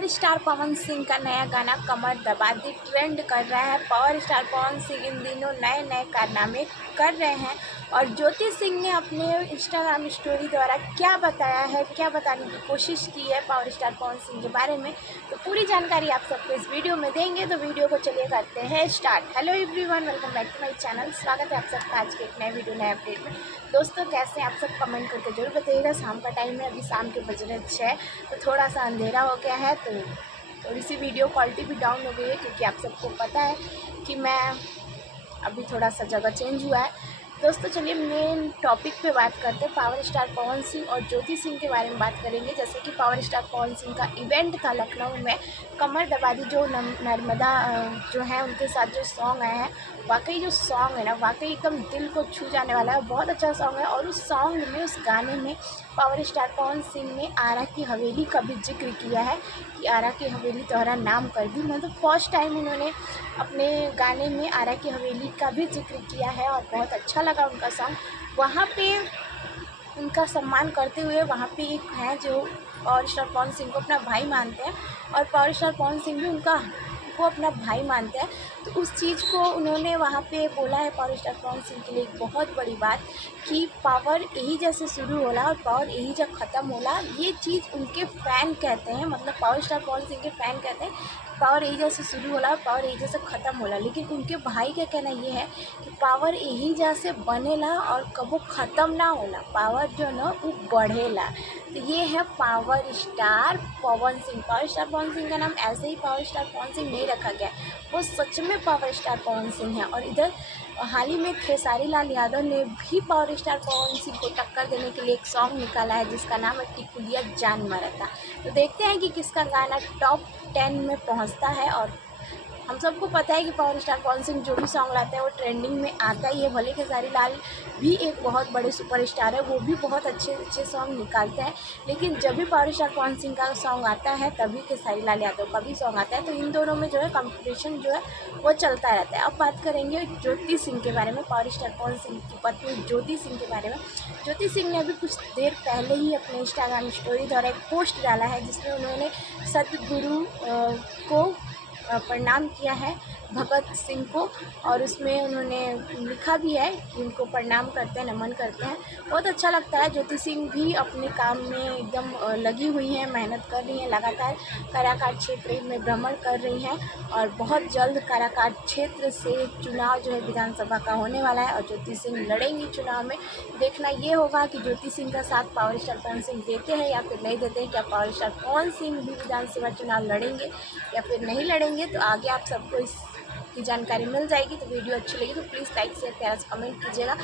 Power star Pawan Singh का नया गाना कमर दबा दी ट्रेंड कर रहा है। पावर स्टार पवन सिंह इन दिनों नए नए कारनामे कर रहे हैं और ज्योति सिंह ने अपने इंस्टाग्राम स्टोरी द्वारा क्या बताया है, क्या बताने की कोशिश की है पावर स्टार पवन सिंह के बारे में, तो पूरी जानकारी आप सबको इस वीडियो में देंगे। तो वीडियो को चलिए करते हैं start. Hello everyone, welcome back to my channel. स्वागत है आप सबका आज के एक नए वीडियो नए अपडेट में। दोस्तों कैसे हैं आप सब, कमेंट करके जरूर बताइएगा। शाम का टाइम है, अभी शाम के बज रहे 6, तो थोड़ा सा अंधेरा हो गया है, तो थोड़ी सी वीडियो क्वालिटी भी डाउन हो गई है क्योंकि आप सबको पता है कि मैं अभी थोड़ा सा जगह चेंज हुआ है। दोस्तों चलिए मेन टॉपिक पे बात करते हैं। पावर स्टार पवन सिंह और ज्योति सिंह के बारे में बात करेंगे। जैसे कि पावर स्टार पवन सिंह का इवेंट था लखनऊ में, कमर दबा दी जो नर्मदा जो है उनके साथ जो सॉन्ग आए हैं, वाकई जो सॉन्ग है ना वाकई एकदम दिल को छू जाने वाला है। बहुत अच्छा सॉन्ग है और उस सॉन्ग में, उस गाने में पावर स्टार पवन सिंह ने आरा की हवेली का भी जिक्र किया है कि आरा की हवेली तोहरा नाम कर दी। मतलब फर्स्ट टाइम उन्होंने अपने गाने में आरा की हवेली का भी जिक्र किया है और बहुत अच्छा लगा उनका सॉन्ग। वहाँ पे उनका सम्मान करते हुए वहाँ पे एक है जो पावर स्टार पवन सिंह को अपना भाई मानते हैं और पावर स्टार पवन सिंह भी उनको अपना भाई मानते हैं। तो उस चीज़ को उन्होंने वहाँ पे बोला है पावर स्टार पवन सिंह के लिए एक बहुत बड़ी बात कि पावर यही जैसे शुरू होला और पावर यही जब ख़त्म होला। ये चीज़ उनके फ़ैन कहते हैं, मतलब पावर स्टार पवन सिंह के फ़ैन कहते हैं पावर यही जैसे शुरू होला और पावर यही जैसे ख़त्म होला। लेकिन उनके भाई का कहना ये है कि पावर यही जैसे बनेला और कबो ख़त्म ना होला, पावर जो ना वो बढ़ेला। तो ये है power star Pawan Singh. Power star Pawan Singh का नाम ऐसे ही पावर स्टार पवन सिंह नहीं रखा गया, वो सच में पावर स्टार पवन सिंह है। और इधर हाल ही में खेसारी लाल यादव ने भी पावर स्टार पवन सिंह को टक्कर देने के लिए एक सॉन्ग निकाला है जिसका नाम है टिकुलिया जान मारा था। तो देखते हैं कि किसका गाना टॉप 10 में पहुंचता है। और हम सबको पता है कि पावर स्टार पवन सिंह जो भी सॉन्ग लाते हैं वो ट्रेंडिंग में आता ही है। भले खेसारी लाल भी एक बहुत बड़े सुपरस्टार है, वो भी बहुत अच्छे अच्छे सॉन्ग निकालते हैं, लेकिन जब भी पावर स्टार पवन सिंह का सॉन्ग आता है तभी खेसारी लाल यादव का भी सॉन्ग आता है। तो इन दोनों में जो है कंपटीशन जो है वो चलता रहता है। अब बात करेंगे ज्योति सिंह के बारे में, पावर स्टार पवन सिंह की पत्नी ज्योति सिंह के बारे में। ज्योति सिंह ने अभी कुछ देर पहले ही अपने इंस्टाग्राम स्टोरी द्वारा एक पोस्ट डाला है जिसमें उन्होंने सदगुरु को प्रणाम किया है, भगत सिंह को, और उसमें उन्होंने लिखा भी है कि उनको प्रणाम करते हैं, नमन करते हैं। बहुत अच्छा लगता है। ज्योति सिंह भी अपने काम में एकदम लगी हुई हैं, मेहनत कर रही हैं, लगातार काराकाट क्षेत्र में भ्रमण कर रही हैं और बहुत जल्द काराकाट क्षेत्र से चुनाव जो है विधानसभा का होने वाला है और ज्योति सिंह लड़ेंगी चुनाव में। देखना ये होगा कि ज्योति सिंह का साथ पावर स्टार पवन सिंह देते हैं या फिर नहीं देते हैं। क्या पावर स्टार पवन सिंह भी विधानसभा चुनाव लड़ेंगे या फिर नहीं लड़ेंगे, तो आगे आप सबको इसकी जानकारी मिल जाएगी। तो वीडियो अच्छी लगी तो प्लीज़ लाइक शेयर प्यार से कमेंट कीजिएगा।